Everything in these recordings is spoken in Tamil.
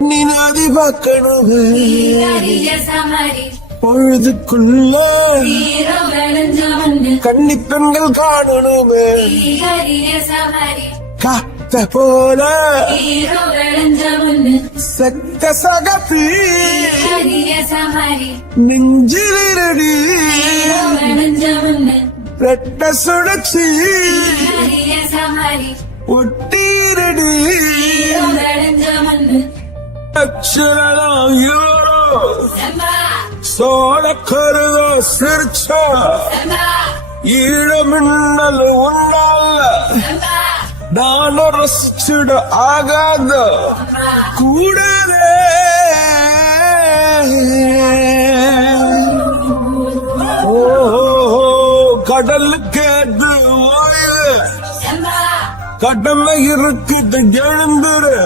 நீனாதி பார்க்கணுமே பொழுதுக்குள்ள கன்னி பெண்கள் காணணுமே காத்த போல செத்த சகப்பி நெஞ்சிலிரடி ரெட்ட சுழற்சி ஒட்டீரடி அச்சரம் சோழ கருதோ சிரிச்சா ஈழமின்னல் உன்னால நான் ரசிச்சுட ஆகாத கூடாதே கடலுக்கு அது ஓய கடமை இருக்குது எழுந்துரு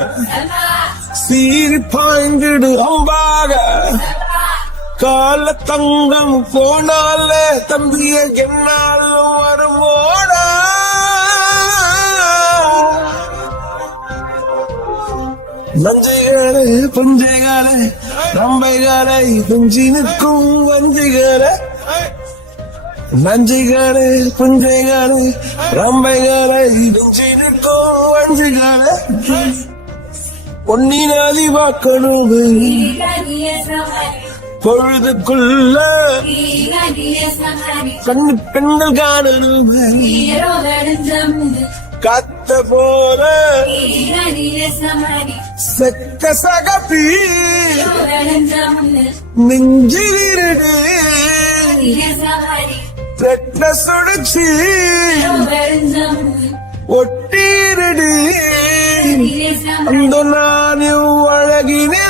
சீறி பாய்ந்திடு அம்பாக கால தங்கம் போனால தம்பிய என்னாலும் வருவோடா நஞ்சைகளே பஞ்சைகளே ரம்பைகளை துஞ்சி நிற்கும் வஞ்சிகளே நஞ்சைகளே பஞ்சைகளே ரம்பைகளை துஞ்சி நிற்கும் வஞ்சிகளே பொன்னினாதி வாக்கணுமே பொழுதுக்குள்ள கண்ணு பெண்கள் காணணுமே காத்த போல செக்க சகப்பி நெஞ்சிலிருடு ரெட்ட சுழற்சி ஒட்டீரடி அந்த நான் அழகினே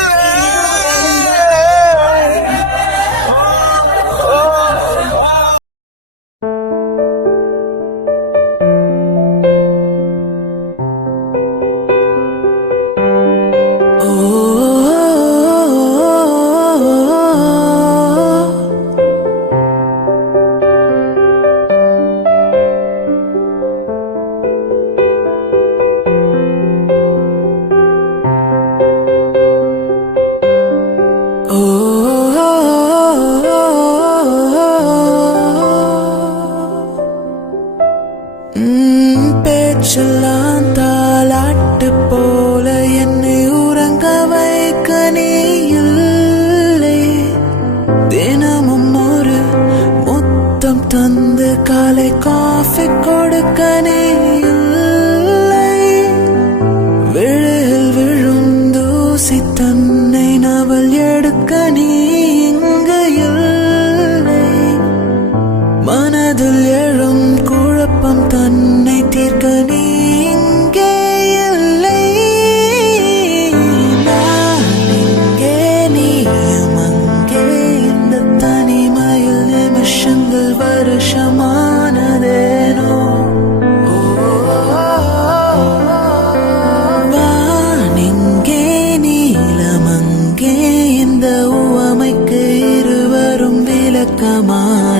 பேச்செல்லாம் தாலாட்டு போல என்னை உறங்க வைக்க நீ இல்லை. தினமும் ஒரு முத்தம் தந்து காலை காஃபி கொடுக்க நீ இல்லை. விழில் விழும் தூசி தன்னை நவல் எடுக்க நீ இங்கு இல்லை. மனதில் எழும் குழப்பம் தன்னை தீர்க்க நீ இங்கே இல்லை. நான் இங்கே நீயும் அங்கே இந்த தனிமையில் நிமிஷங்கள் வருஷமானதேனோ. வான் இங்கே நீலம் அங்கே இந்த உவமைக்கு இருவரும் விளக்கமானதேனோ.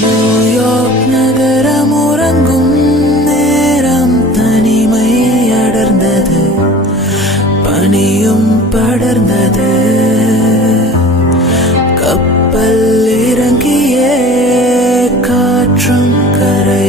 நியூயார்க் நகரம் உறங்கும் நேரம் தனிமை அடர்ந்தது, பனியும் படர்ந்தது. கப்பல் இறங்கியே காற்றும் கரை